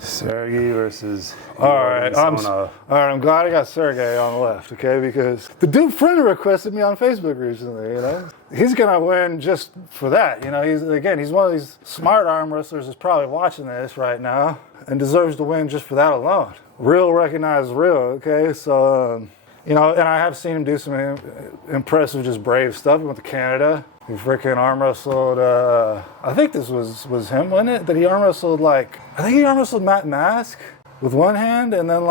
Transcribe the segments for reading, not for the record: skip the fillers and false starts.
Sergei versus. All right, I'm glad I got Sergei on the left, okay? Because the dude friend requested me on Facebook recently. You know, he's gonna win just for that. You know, he's one of these smart arm wrestlers that's probably watching this right now and deserves to win just for that alone. Real recognized real, okay? So. You know, and I have seen him do some impressive, just brave stuff. He went to Canada. He freaking arm wrestled. I think this was him, wasn't it? That he arm wrestled I think he arm wrestled Matt Mask with one hand, and then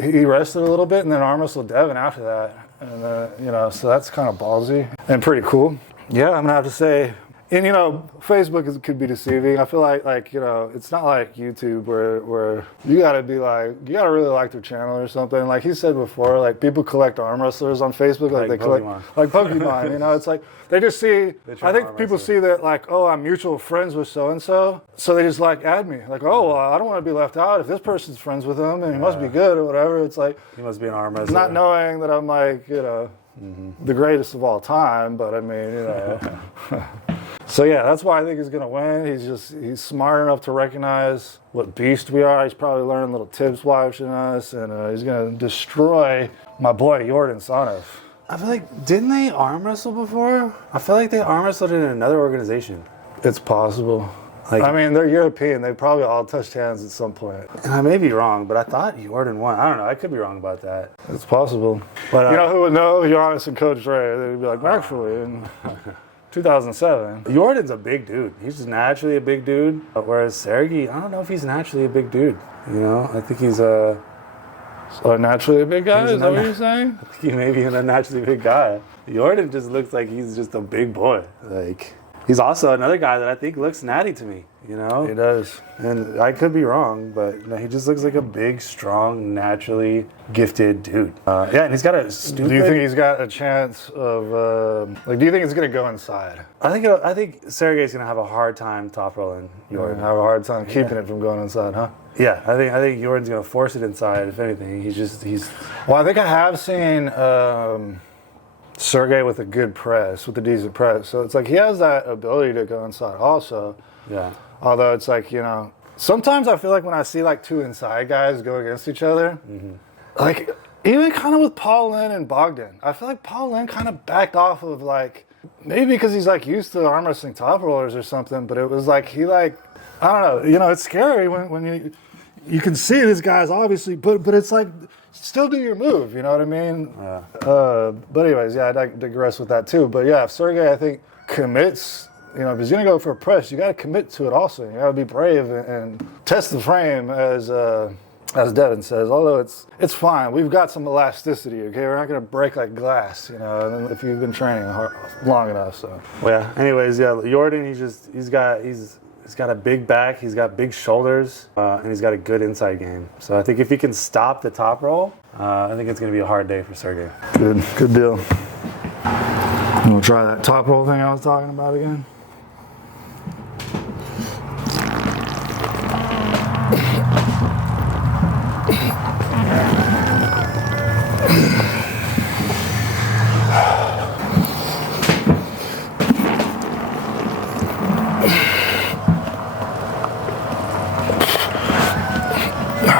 he rested a little bit, and then arm wrestled Devin after that. And you know, so that's kind of ballsy and pretty cool. Yeah, I'm gonna have to say. And you know, Facebook could be deceiving. I feel like you know, it's not like YouTube where you gotta really like their channel or something. Like he said before, like people collect arm wrestlers on Facebook, like they Pokemon. collect like Pokemon. You know, it's like they just see. I think people see that like, oh, I'm mutual friends with so and so they just like add me. Like, oh, well, I don't want to be left out. If this person's friends with him, then he must be good or whatever. It's like he must be an arm wrestler. Not knowing that I'm like, you know, the greatest of all time, but I mean, you know. So yeah, that's why I think he's gonna win. He's smart enough to recognize what beast we are. He's probably learning little tips watching us, and he's gonna destroy my boy Jordan Sonov. I feel like, didn't they arm wrestle before? I feel like they arm wrestled in another organization. It's possible. I mean, they're European. They probably all touched hands at some point. And I may be wrong, but I thought Jordan won. I don't know. I could be wrong about that. It's possible. But you know who would know? Giannis and Coach Ray. They'd be like, actually, in 2007. Jordan's a big dude. He's just naturally a big dude. Whereas Sergei, I don't know if he's naturally a big dude. You know, I think he's naturally a big guy? Is that what you're saying? I think he may be a naturally big guy. Jordan just looks like he's just a big boy. Like, he's also another guy that I think looks natty to me, you know? He does. And I could be wrong, but you know, he just looks like a big, strong, naturally gifted dude. Yeah, and he's got a stupid... Do you think he's got a chance of... do you think it's going to go inside? I think Sergei's going to have a hard time top rolling Jordan. Have a hard time keeping it from going inside, huh? Yeah, I think Jordan's going to force it inside, if anything. He's... Well, I think I have seen... Sergei with a good press, with a decent press. So it's like he has that ability to go inside also. Yeah. Although it's like, you know, sometimes I feel like when I see like two inside guys go against each other, like even kind of with Paul Lynn and Bogdan, I feel like Paul Lynn kind of backed off of like, maybe because he's like used to arm wrestling top rollers or something, but it was like he like, I don't know, you know, it's scary when you can see this guy's obviously, but it's like, still do your move, you know what I mean? Yeah. But anyways, yeah, I digress with that too. But yeah, if Sergei, I think, commits, you know, if he's going to go for a press, you got to commit to it also. You got to be brave and test the frame, as Devin says. Although it's fine. We've got some elasticity, okay? We're not going to break like glass, you know, if you've been training long enough, so. Well, yeah, anyways, yeah, Jordan, he's got a big back, he's got big shoulders, and he's got a good inside game. So I think if he can stop the top roll, I think it's going to be a hard day for Sergei. Good deal. We'll try that top roll thing I was talking about again.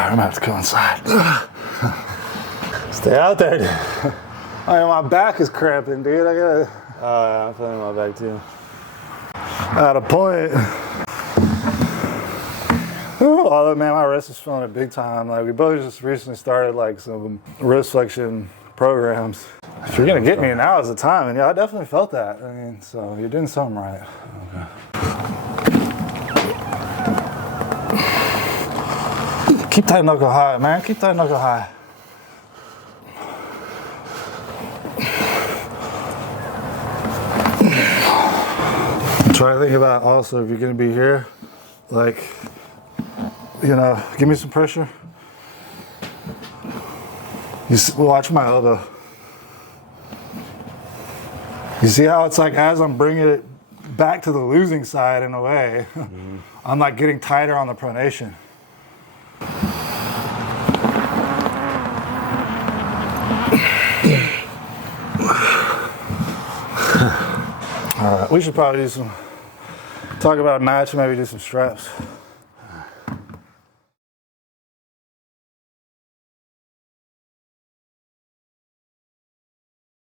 I'm gonna have to go inside. Stay out there, dude. I mean, my back is cramping, dude. I gotta. I'm feeling my back too. At a point. Although, man, my wrist is feeling it big time. Like, we both just recently started like some wrist flexion programs. If you're gonna get me, now is the time. And yeah, I definitely felt that. I mean, so you're doing something right. Okay. Keep that knuckle high, man. Keep that knuckle high. Try to think about also if you're going to be here, like, you know, give me some pressure. Watch my elbow. You see how it's like as I'm bringing it back to the losing side in a way, I'm like getting tighter on the pronation. All right, we should probably talk about a match and maybe do some straps.